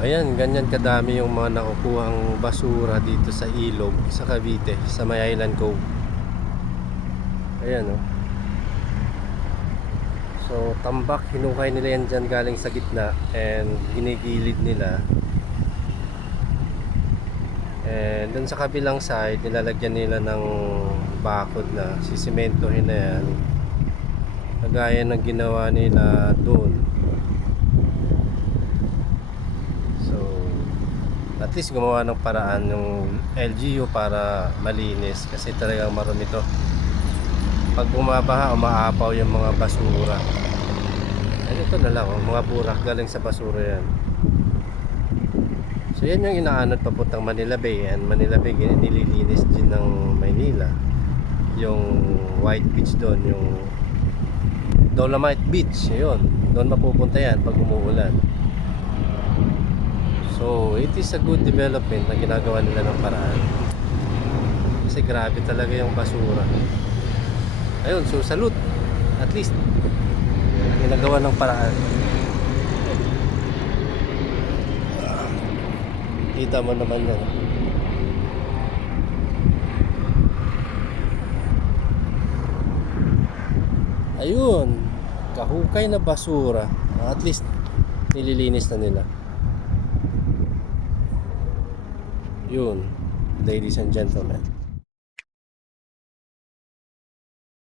Ayan, ganyan kadami yung mga nakukuhang basura dito sa ilog sa Cavite, sa May Island Cove. Ayan, oh. So tambak, hinukay nila yan dyan galing sa gitna and ginigilid nila. And dun sa kabilang side, nilalagyan nila ng bakod na sisimentohin na yan, kagaya ng ginawa nila doon. So at least gumawa ng paraan yung LGU para malinis, kasi talagang marumi to. Pag bumabaha, umaapaw yung mga basura. Ito na lang, oh, mga burak galing sa basura yan. So yan yung inaanod papuntang Manila Bay. And Manila Bay nililinis din ng Maynila. Yung White Beach doon, yung Dolomite Beach, yun, doon mapupunta yan pag umuulan. So it is a good development na ginagawa nila ng paraan, kasi grabe talaga yung basura. Ayun, so salute, at least ginagawa ng paraan. Kita mo naman yan. Ayun, kahukay na basura, at least nililinis na nila. Yun, ladies and gentlemen.